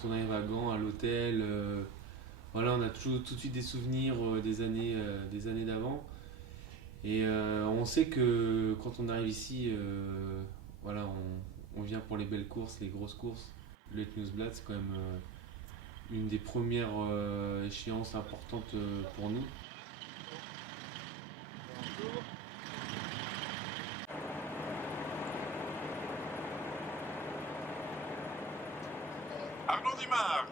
Quand on arrive à Gand, à l'hôtel, voilà, on a toujours tout de suite des souvenirs des années d'avant. Et on sait que quand on arrive ici, voilà, on vient pour les belles courses, les grosses courses. Le Het Nieuwsblad, c'est quand même une des premières échéances importantes pour nous. Arnaud Dimard,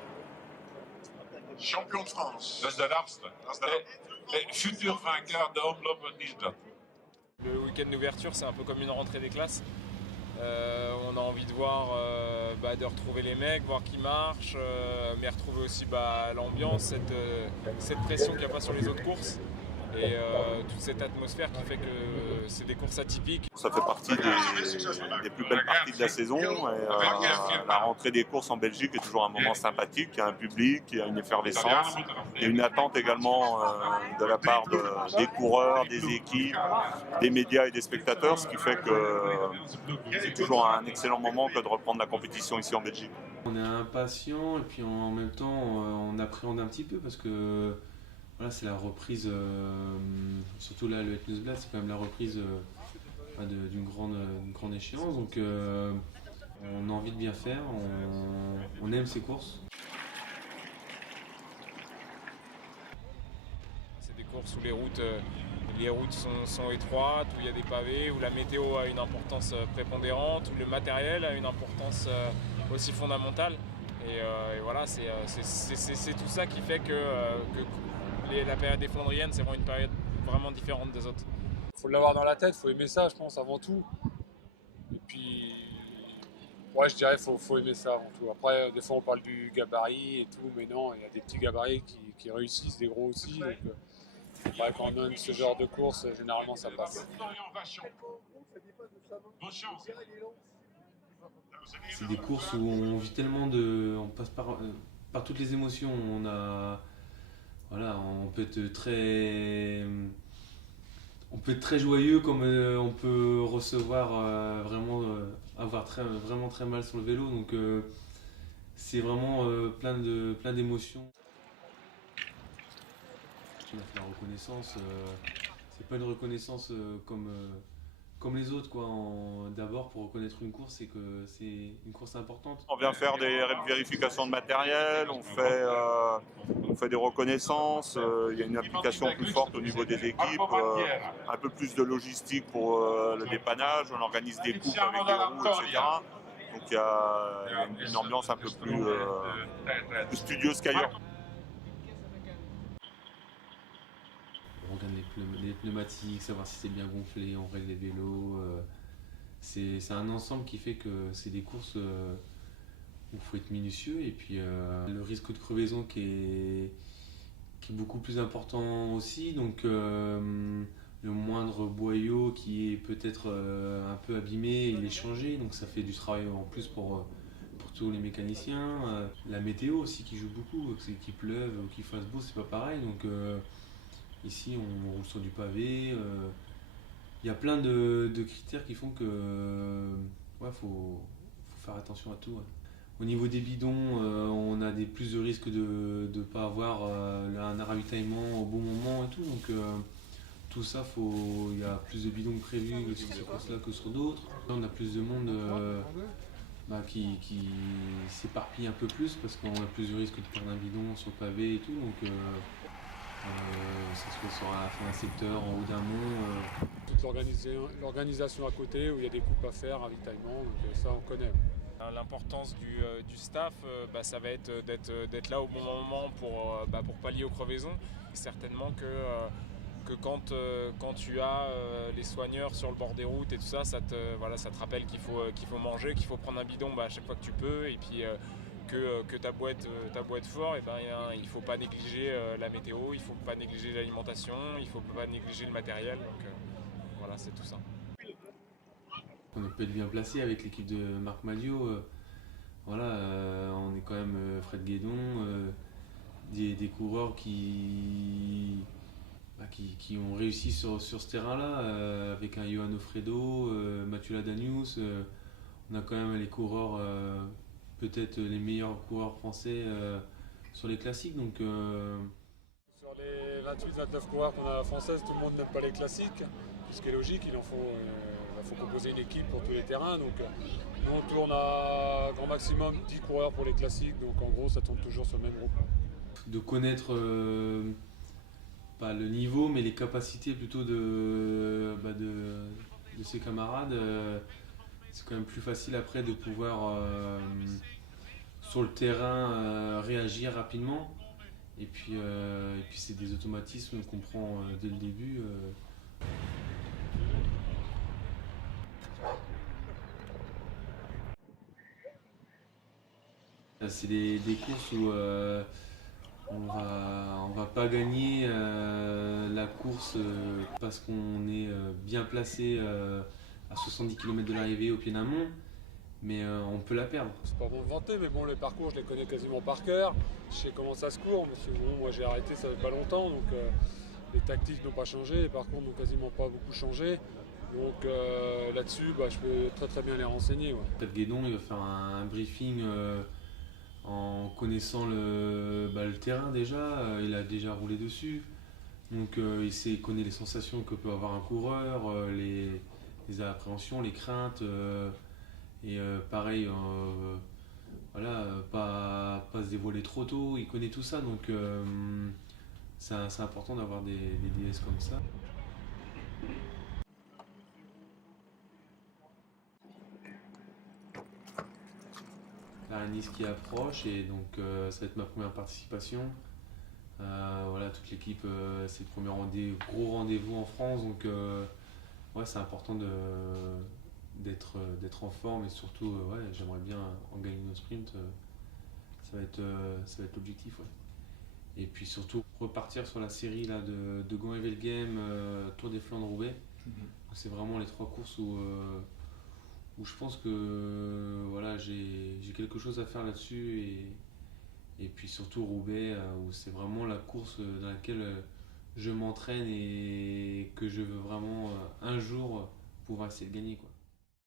champion de France. Dat is de rapste. Futur vainqueur de Omloop en Nieuwsblad. Le week-end d'ouverture, c'est un peu comme une rentrée des classes. On a envie de voir, de retrouver les mecs, voir qui marchent, mais retrouver aussi l'ambiance, cette pression qu'il n'y a pas sur les autres courses. Et toute cette atmosphère qui fait que c'est des courses atypiques. Ça fait partie des plus belles parties de la saison. Et, la rentrée des courses en Belgique est toujours un moment sympathique. Il y a un public, il y a une effervescence, il y a une attente également de la part des coureurs, des équipes, des médias et des spectateurs, ce qui fait que c'est toujours un excellent moment que de reprendre la compétition ici en Belgique. On est impatient et puis en même temps on appréhende un petit peu parce que voilà, c'est la reprise, surtout là le Het Nieuwsblad, c'est quand même la reprise d'une grande échéance. Donc on a envie de bien faire, on aime ces courses. C'est des courses où les routes sont étroites, où il y a des pavés, où la météo a une importance prépondérante, où le matériel a une importance aussi fondamentale. Et voilà, c'est tout ça qui fait que la période des Flandriennes, c'est vraiment une période vraiment différente des autres. Il faut l'avoir dans la tête, il faut aimer ça, je pense, avant tout. Et puis, ouais, je dirais qu'il faut aimer ça avant tout. Après, des fois, on parle du gabarit et tout, mais non, il y a des petits gabarits qui réussissent, des gros aussi. Donc, après, quand on donne ce genre de course, généralement, ça passe. C'est des courses où on vit tellement on passe par toutes les émotions. Voilà, on peut être très joyeux comme on peut recevoir avoir vraiment très mal sur le vélo. Donc c'est vraiment plein d'émotions. On a fait la reconnaissance. C'est pas une reconnaissance comme les autres, quoi. D'abord, pour reconnaître une course, c'est que c'est une course importante. On vient faire des vérifications de matériel, on fait des reconnaissances, il y a une implication plus forte au niveau des équipes, un peu plus de logistique pour le dépannage, on organise des coupes avec des roues, etc. Donc il y a une ambiance un peu plus studieuse qu'ailleurs. On regarde les pneumatiques, savoir si c'est bien gonflé, on règle les vélos. C'est un ensemble qui fait que c'est des courses où il faut être minutieux. Et puis le risque de crevaison qui est beaucoup plus important aussi. Donc le moindre boyau qui est peut-être un peu abîmé, il est changé. Donc ça fait du travail en plus pour tous les mécaniciens. La météo aussi qui joue beaucoup, qu'il pleuve ou qu'il fasse beau, c'est pas pareil. Donc ici, on roule sur du pavé. Il y a plein de critères qui font que faut faire attention à tout. Ouais. Au niveau des bidons, on a plus de risques de ne pas avoir un ravitaillement au bon moment et tout. Donc tout ça, il y a plus de bidons prévus sur ces courses-là que sur d'autres. Là, on a plus de monde qui s'éparpille un peu plus parce qu'on a plus de risques de perdre un bidon sur le pavé et tout. Donc ça se fait sur la fin d'un secteur, en haut d'un mont. Toute l'organisation à côté, où il y a des coupes à faire, ravitaillement, donc ça on connaît. L'importance du staff, ça va être d'être là au bon moment pour pallier aux crevaisons. Certainement que quand tu as les soigneurs sur le bord des routes et tout ça, ça te rappelle qu'il faut manger, qu'il faut prendre un bidon à chaque fois que tu peux. Et puis que ta boîte fort, il ne faut pas négliger la météo, il ne faut pas négliger l'alimentation, il ne faut pas négliger le matériel. Donc voilà, c'est tout ça. On peut être bien placé avec l'équipe de Marc Madiot. On est quand même Fred Guédon, des coureurs qui ont réussi sur ce terrain-là, avec un Johan Ofredo, Mathieu Ladanius. On a quand même les coureurs peut-être les meilleurs coureurs français sur les classiques. Donc, Sur les 28-29 coureurs qu'on a à la française, tout le monde n'aime pas les classiques, ce qui est logique, il faut composer une équipe pour tous les terrains. Donc nous on tourne à grand maximum 10 coureurs pour les classiques, donc en gros ça tourne toujours sur le même groupe. de connaître pas le niveau, mais les capacités plutôt de ses camarades, c'est quand même plus facile après de pouvoir sur le terrain réagir rapidement. Et puis c'est des automatismes qu'on prend dès le début. C'est des courses où on va pas gagner la course parce qu'on est bien placé à 70 km de l'arrivée au pied d'un mont, mais on peut la perdre. C'est pas bon de vanter, mais bon, les parcours je les connais quasiment par cœur. Je sais comment ça se court, parce que bon, moi j'ai arrêté ça fait pas longtemps, donc les tactiques n'ont pas changé, les parcours n'ont quasiment pas beaucoup changé. Donc là-dessus, je peux très bien les renseigner. Ouais. Pat Guédon, il va faire un briefing en connaissant le terrain déjà, il a déjà roulé dessus. Donc il connaît les sensations que peut avoir un coureur, les appréhensions, les craintes. Et pareil, voilà, pas se dévoiler trop tôt, il connaît tout ça. Donc c'est important d'avoir des DS comme ça. La Nice qui approche et donc ça va être ma première participation. Voilà, toute l'équipe, c'est le premier gros rendez-vous en France, donc ouais, c'est important d'être en forme et surtout ouais, j'aimerais bien en gagner nos sprints, ça va être l'objectif. Ouais. Et puis surtout repartir sur la série là, de Gand-Wevelgem, Tour des Flandres-Roubaix. C'est vraiment les 3 courses où je pense que voilà, j'ai quelque chose à faire là-dessus et puis surtout Roubaix où c'est vraiment la course dans laquelle je m'entraîne et que je veux vraiment un jour pouvoir essayer de gagner, quoi.